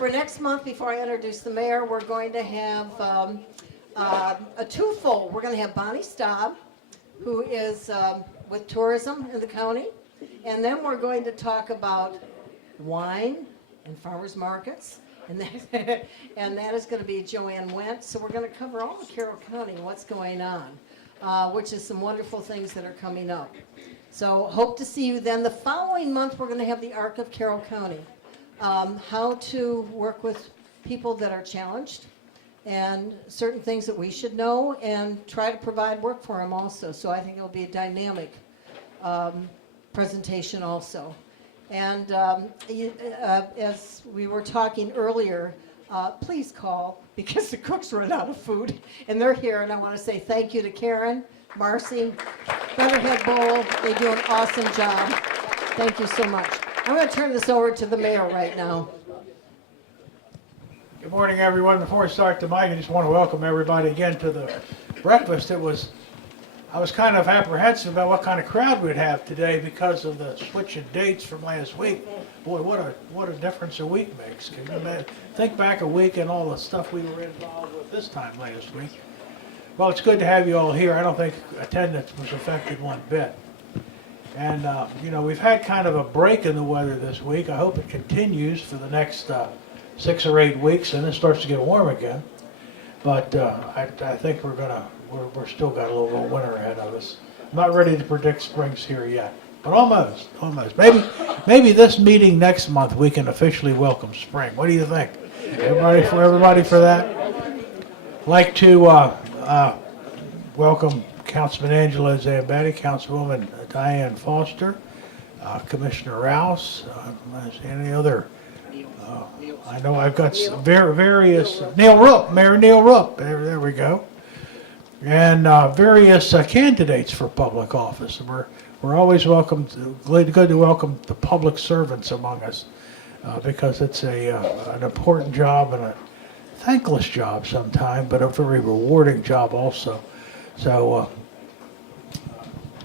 for next month, before I introduce the mayor, we're going to have a twofold. We're going to have Bonnie Staub, who is with tourism in the county, and then we're going to talk about wine and farmers markets, and that, and that is going to be Joanne Wentz. So we're going to cover all of Carroll County and what's going on, which is some wonderful things that are coming up. So hope to see you then. The following month, we're going to have the Arc of Carroll County, how to work with people that are challenged, and certain things that we should know, and try to provide work for them also. So I think it'll be a dynamic presentation also. And as we were talking earlier, please call, because the cooks run out of food, and they're here, and I want to say thank you to Karen, Marcy, Featherhead Bowl. They do an awesome job. Thank you so much. I'm going to turn this over to the mayor right now. Good morning, everyone. Before I start tonight, I just want to welcome everybody again to the breakfast. I was kind of apprehensive about what kind of crowd we'd have today because of the switch of dates from last week. Boy, what a difference a week makes. Can you imagine? Think back a week and all the stuff we were involved with this time last week. Well, it's good to have you all here. I don't think attendance was affected one bit. And, you know, we've had kind of a break in the weather this week. I hope it continues for the next 6 or 8 weeks, and it starts to get warm again. But I think we're still got a little winter ahead of us. I'm not ready to predict spring's here yet, but almost. Maybe this meeting next month we can officially welcome spring. What do you think? Everybody for that? I'd like to welcome Councilman Angela Zambetti, Councilwoman Diane Foster, Commissioner Rouse, any other. I know I've got various, Neil Rupp, Mayor Neil Rupp, there we go, and various candidates for public office. We're always good to welcome the public servants among us, because it's an important job and a thankless job sometimes, but a very rewarding job also. So I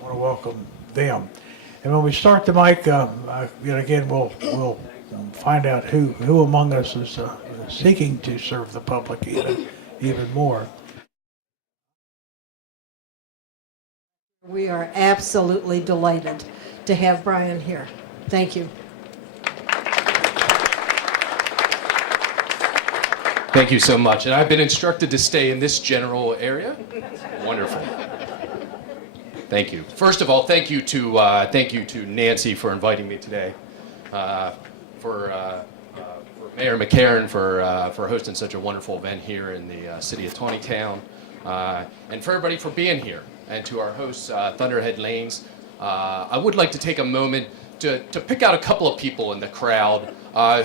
want to welcome them. And when we start the mic, again, we'll find out who among us is seeking to serve the public even more. We are absolutely delighted to have Brian here. Thank you. Thank you so much. And I've been instructed to stay in this general area. Wonderful. Thank you. First of all, thank you to Nancy for inviting me today. For Mayor McCarron for hosting such a wonderful event here in the city of Taneytown, and for everybody for being here, and to our hosts, Thunderhead Lanes. I would like to take a moment to pick out a couple of people in the crowd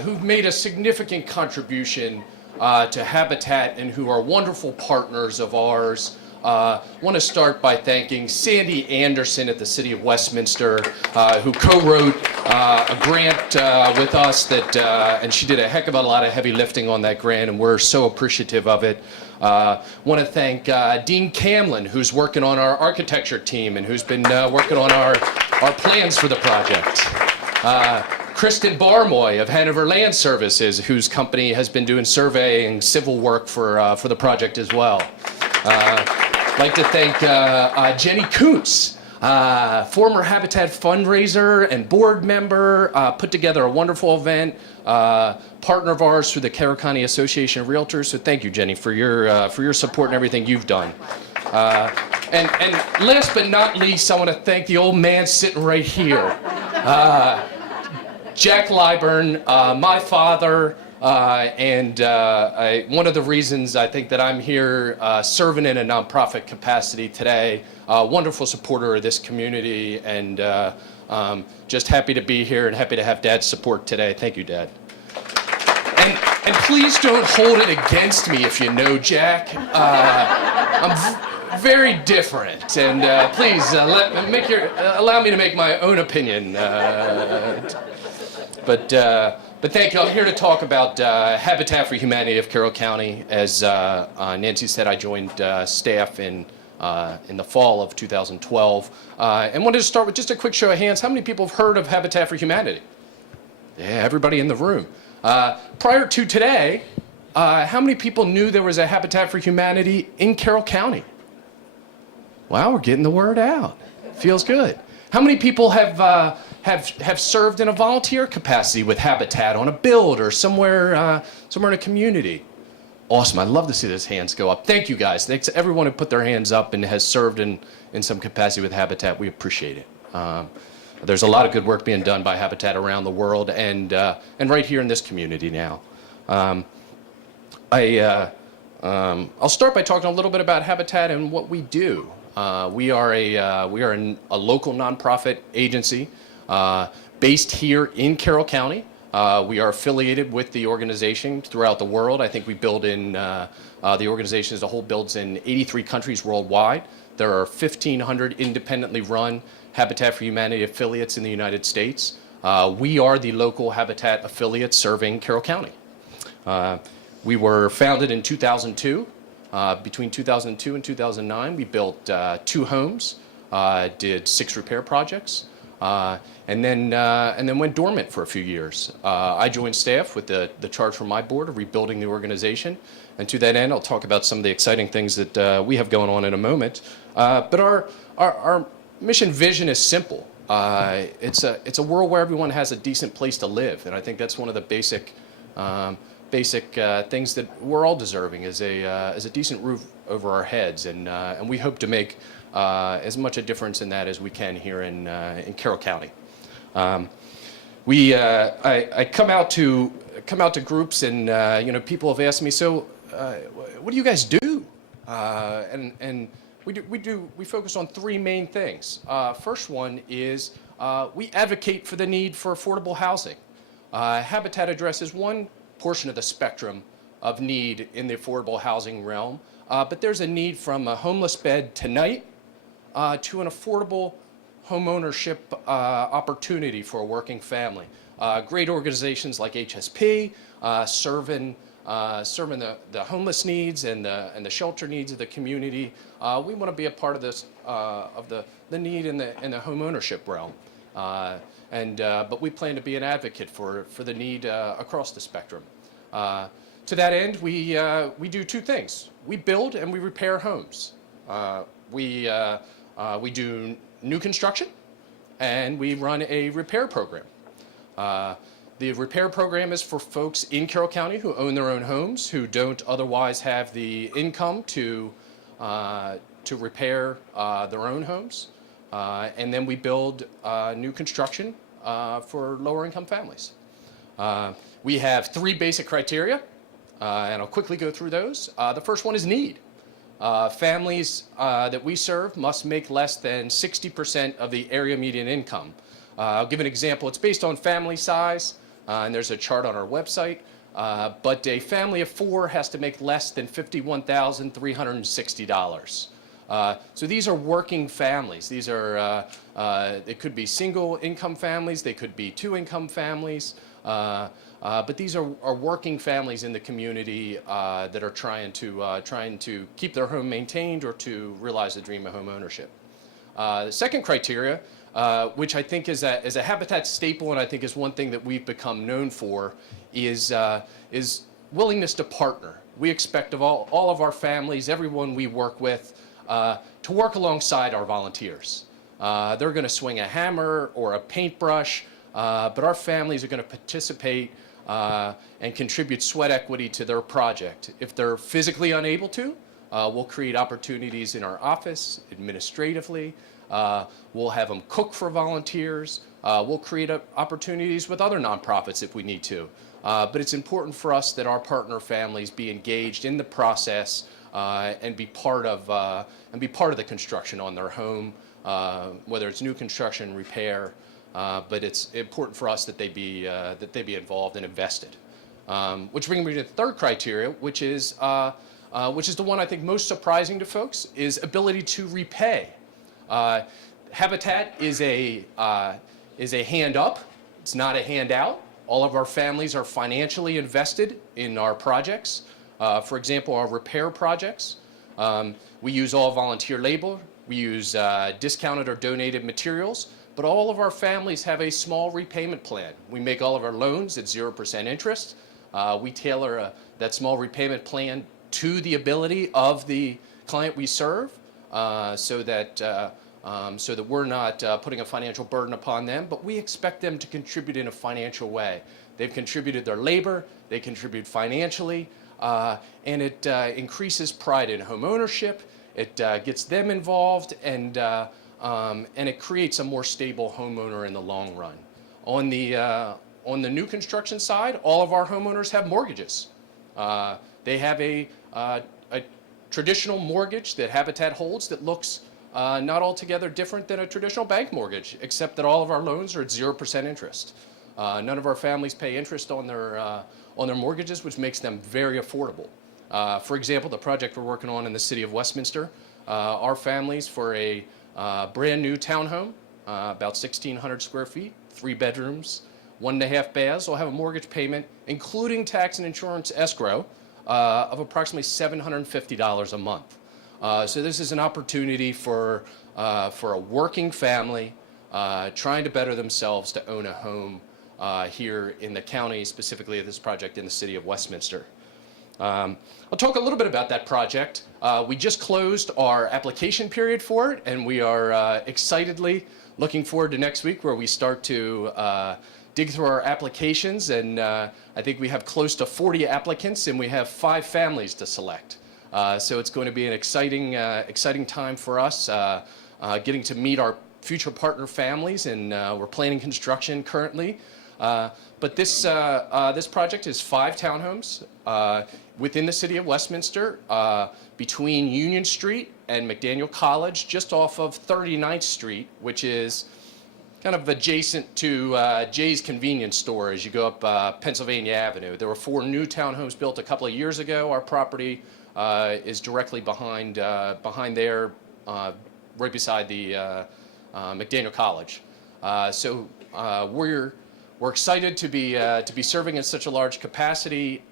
who've made a significant contribution to Habitat and who are wonderful partners of ours. Want to start by thanking Sandy Anderson at the City of Westminster, who co-wrote a grant with us and she did a heck of a lot of heavy lifting on that grant, and we're so appreciative of it. Want to thank Dean Camlin, who's working on our architecture team and who's been working on our plans for the project. Kristen Barmoy of Hanover Land Services, whose company has been doing surveying civil work for the project as well. I'd like to thank Jenny Kuntz, former Habitat fundraiser and board member, put together a wonderful event, partner of ours through the Carroll County Association of Realtors. So thank you, Jenny, for your support and everything you've done. And last but not least, I want to thank the old man sitting right here. Jack Lyburn, my father, and one of the reasons I think that I'm here serving in a nonprofit capacity today, wonderful supporter of this community, and just happy to be here and happy to have Dad's support today. Thank you, Dad. And please don't hold it against me if you know Jack. I'm very different, and please allow me to make my own opinion. But thank you. I'm here to talk about Habitat for Humanity of Carroll County. As Nancy said, I joined staff in the fall of 2012, and wanted to start with just a quick show of hands. How many people have heard of Habitat for Humanity? Yeah, everybody in the room. Prior to today, how many people knew there was a Habitat for Humanity in Carroll County? Wow, we're getting the word out. Feels good. How many people have served in a volunteer capacity with Habitat on a build or somewhere in a community? Awesome. I'd love to see those hands go up. Thank you, guys. Thanks to everyone who put their hands up and has served in some capacity with Habitat. We appreciate it. There's a lot of good work being done by Habitat around the world and right here in this community now. I'll start by talking a little bit about Habitat and what we do. We are a local nonprofit agency based here in Carroll County. We are affiliated with the organization throughout the world. I think we build in, the organization as a whole builds in 83 countries worldwide. There are 1,500 independently run Habitat for Humanity affiliates in the United States. We are the local Habitat affiliate serving Carroll County. We were founded in 2002. Between 2002 and 2009, we built 2 homes, did 6 repair projects, and then went dormant for a few years. I joined staff with the charge from my board of rebuilding the organization, and to that end, I'll talk about some of the exciting things that we have going on in a moment. But our mission vision is simple. It's a world where everyone has a decent place to live, and I think that's one of the basic things that we're all deserving is a decent roof over our heads, and we hope to make as much a difference in that as we can here in Carroll County. I come out to groups, and people have asked me, so what do you guys do? And we focus on 3 main things. First one is we advocate for the need for affordable housing. Habitat addresses one portion of the spectrum of need in the affordable housing realm, but there's a need from a homeless bed tonight to an affordable homeownership opportunity for a working family. Great organizations like HSP serving the homeless needs and the shelter needs of the community. We want to be a part of this of the need in the homeownership realm. But we plan to be an advocate for the need across the spectrum. To that end, we do 2 things. We build and we repair homes. We do new construction, and we run a repair program. The repair program is for folks in Carroll County who own their own homes, who don't otherwise have the income to repair their own homes. And then we build new construction for lower income families. We have 3 basic criteria, and I'll quickly go through those. The first one is need. Families that we serve must make less than 60% of the area median income. I'll give an example. It's based on family size, and there's a chart on our website. But a family of 4 has to make less than $51,360. So these are working families. These are, they could be single income families, they could be 2 income families, but these are working families in the community that are trying to keep their home maintained or to realize the dream of home ownership. The second criteria, which I think is a Habitat staple, and I think is one thing that we've become known for, is willingness to partner. We expect of all of our families, everyone we work with, to work alongside our volunteers. They're going to swing a hammer or a paintbrush, but our families are going to participate and contribute sweat equity to their project. If they're physically unable to, we'll create opportunities in our office, administratively. We'll have them cook for volunteers. We'll create opportunities with other nonprofits if we need to. But it's important for us that our partner families be engaged in the process and be part of the construction on their home, whether it's new construction, repair. But it's important for us that they be involved and invested. Which brings me to the third criteria, which is the one I think most surprising to folks, is ability to repay. Habitat is a hand up. It's not a handout. All of our families are financially invested in our projects. For example, our repair projects, we use all volunteer labor. We use discounted or donated materials, but all of our families have a small repayment plan. We make all of our loans at 0% interest. We tailor that small repayment plan to the ability of the client we serve, so that we're not putting a financial burden upon them, but we expect them to contribute in a financial way. They've contributed their labor, they contribute financially, and it increases pride in home ownership. It gets them involved, and it creates a more stable homeowner in the long run. On the new construction side, all of our homeowners have mortgages. They have a traditional mortgage that Habitat holds that looks not altogether different than a traditional bank mortgage, except that all of our loans are at 0% interest. None of our families pay interest on their mortgages, which makes them very affordable. For example, the project we're working on in the city of Westminster, our families for a brand new townhome, about 1,600 square feet, 3 bedrooms, 1.5 baths, will have a mortgage payment, including tax and insurance escrow, of approximately $750 a month. So this is an opportunity for a working family trying to better themselves to own a home here in the county, specifically this project in the city of Westminster. I'll talk a little bit about that project. We just closed our application period for it, and we are excitedly looking forward to next week, where we start to dig through our applications, and I think we have close to 40 applicants, and we have 5 families to select. So it's going to be an exciting time for us, getting to meet our future partner families, and we're planning construction currently. But this project is 5 townhomes within the city of Westminster, between Union Street and McDaniel College, just off of 39th Street, which is kind of adjacent to Jay's convenience store as you go up Pennsylvania Avenue. There were 4 new townhomes built a couple of years ago. Our property is directly behind there, right beside the McDaniel College. So we're excited to be serving in such a large capacity.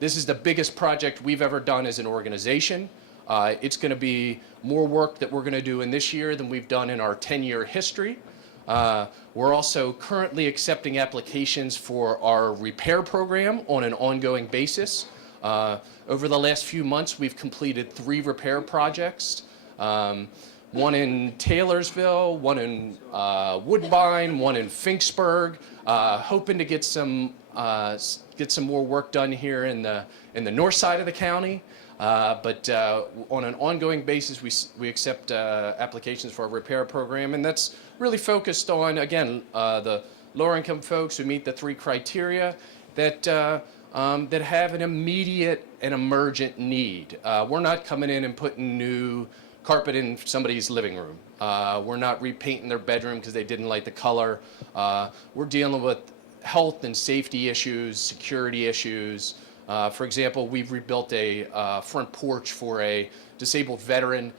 This is the biggest project we've ever done as an organization. It's going to be more work that we're going to do in this year than we've done in our 10-year history. We're also currently accepting applications for our repair program on an ongoing basis. Over the last few months, we've completed 3 repair projects. One in Taylorsville, one in Woodbine, one in Finksburg. Hoping to get some more work done here in the north side of the county. But on an ongoing basis, we accept applications for our repair program, and that's really focused on, again, the lower income folks who meet the 3 criteria that have an immediate and emergent need. We're not coming in and putting new carpet in somebody's living room. We're not repainting their bedroom because they didn't like the color. We're dealing with health and safety issues, security issues. For example, we've rebuilt a front porch for a disabled veteran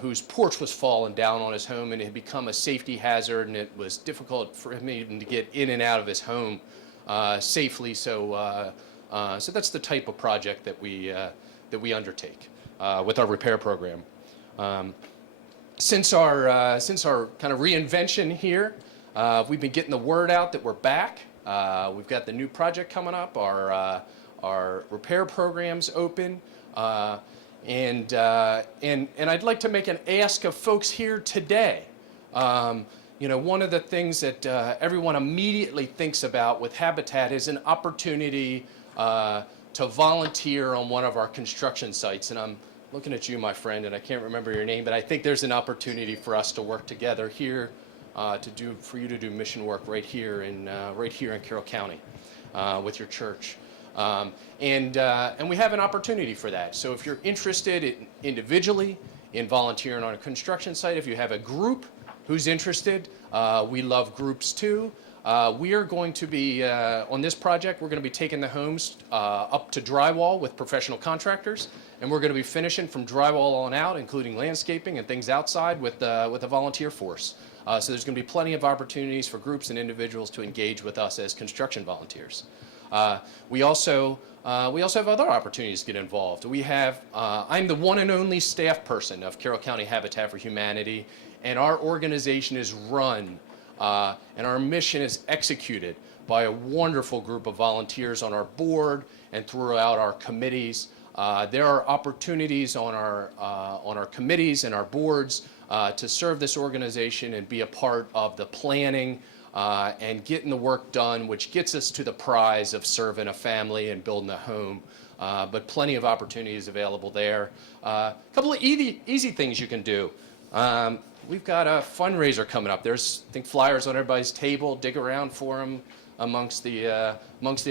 whose porch was falling down on his home, and it had become a safety hazard, and it was difficult for him even to get in and out of his home safely. So that's the type of project that we undertake with our repair program. Since our kind of reinvention here, we've been getting the word out that we're back. We've got the new project coming up. Our repair program's open, and I'd like to make an ask of folks here today. One of the things that everyone immediately thinks about with Habitat is an opportunity to volunteer on one of our construction sites. And I'm looking at you, my friend, and I can't remember your name, but I think there's an opportunity for us to work together here for you to do mission work right here in Carroll County with your church. And we have an opportunity for that. So if you're interested individually in volunteering on a construction site, if you have a group who's interested, we love groups too. We are going to be, on this project, we're going to be taking the homes up to drywall with professional contractors, and we're going to be finishing from drywall on out, including landscaping and things outside with a volunteer force. So there's going to be plenty of opportunities for groups and individuals to engage with us as construction volunteers. We also have other opportunities to get involved. I'm the one and only staff person of Carroll County Habitat for Humanity, and our organization is run and our mission is executed by a wonderful group of volunteers on our board and throughout our committees. There are opportunities on our committees and our boards to serve this organization and be a part of the planning and getting the work done, which gets us to the prize of serving a family and building a home. But plenty of opportunities available there. A couple of easy things you can do. We've got a fundraiser coming up. There's, I think, flyers on everybody's table. Dig around for them amongst the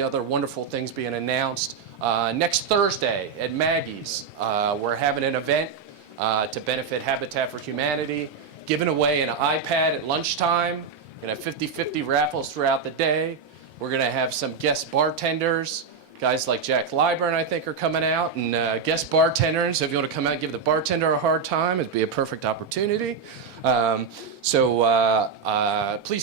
other wonderful things being announced. Next Thursday at Maggie's, we're having an event to benefit Habitat for Humanity, giving away an iPad at lunchtime. We're going to have 50-50 raffles throughout the day. We're going to have some guest bartenders. Guys like Jack Lyburn, I think, are coming out, and guest bartenders. So if you want to come out and give the bartender a hard time, it'd be a perfect opportunity. Please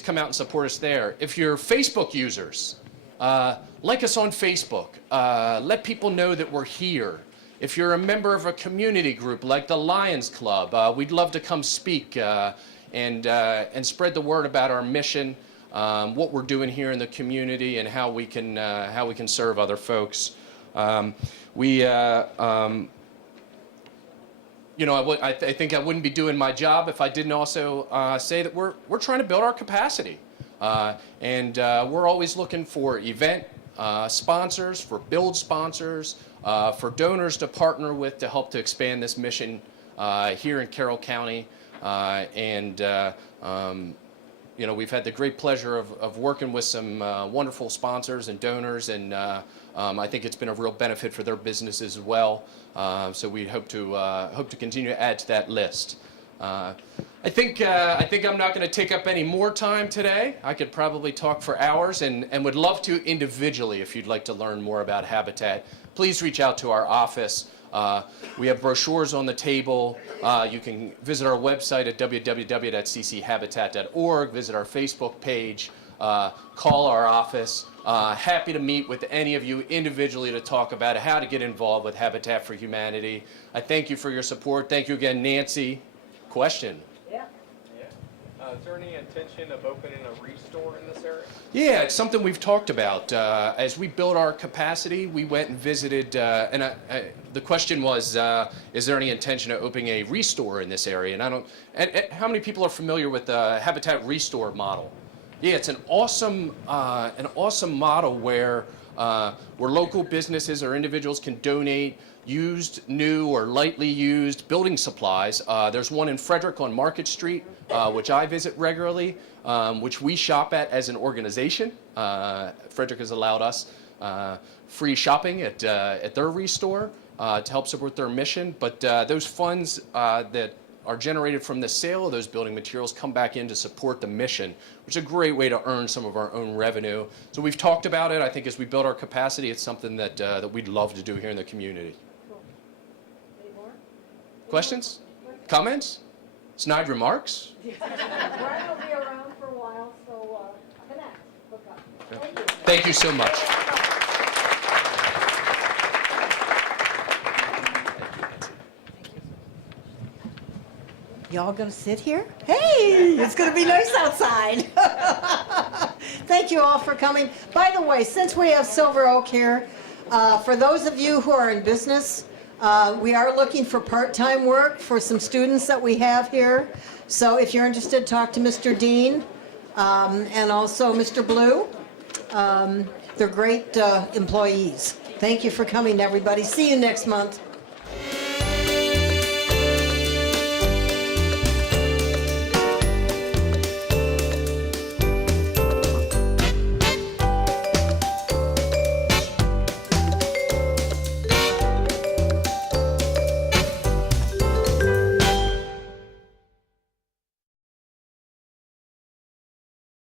come out and support us there. If you're Facebook users, like us on Facebook. Let people know that we're here. If you're a member of a community group like the Lions Club, we'd love to come speak and spread the word about our mission. What we're doing here in the community and how we can serve other folks. I think I wouldn't be doing my job if I didn't also say that we're trying to build our capacity, and we're always looking for event sponsors, for build sponsors, for donors to partner with to help to expand this mission here in Carroll County, we've had the great pleasure of working with some wonderful sponsors and donors, and I think it's been a real benefit for their businesses as well. So we hope to continue to add to that list. I think I'm not going to take up any more time today. I could probably talk for hours, and would love to individually, if you'd like to learn more about Habitat, please reach out to our office. We have brochures on the table. You can visit our website at www.cchabitat.org, visit our Facebook page, call our office. Happy to meet with any of you individually to talk about how to get involved with Habitat for Humanity. I thank you for your support. Thank you again, Nancy. Question? Yeah. Is there any intention of opening a restore in this area? Yeah, it's something we've talked about. As we build our capacity, we went and visited, the question was, is there any intention of opening a restore in this area? And how many people are familiar with the Habitat Restore model? Yeah, it's an awesome model where local businesses or individuals can donate used, new, or lightly used building supplies. There's one in Frederick on Market Street, which I visit regularly, which we shop at as an organization. Frederick has allowed us free shopping at their restore to help support their mission. But those funds that are generated from the sale of those building materials come back in to support the mission, which is a great way to earn some of our own revenue. So we've talked about it. I think as we build our capacity, it's something that we'd love to do here in the community. Cool. Any more? Questions? Comments? Snide remarks? Brian will be around for a while, so connect, hook up. Thank you. Thank you so much. Y'all gonna sit here? Hey, it's gonna be nice outside. Thank you all for coming. By the way, since we have Silver Oak here, for those of you who are in business, we are looking for part-time work for some students that we have here. So if you're interested, talk to Mr. Dean and also Mr. Blue. They're great employees. Thank you for coming, everybody. See you next month.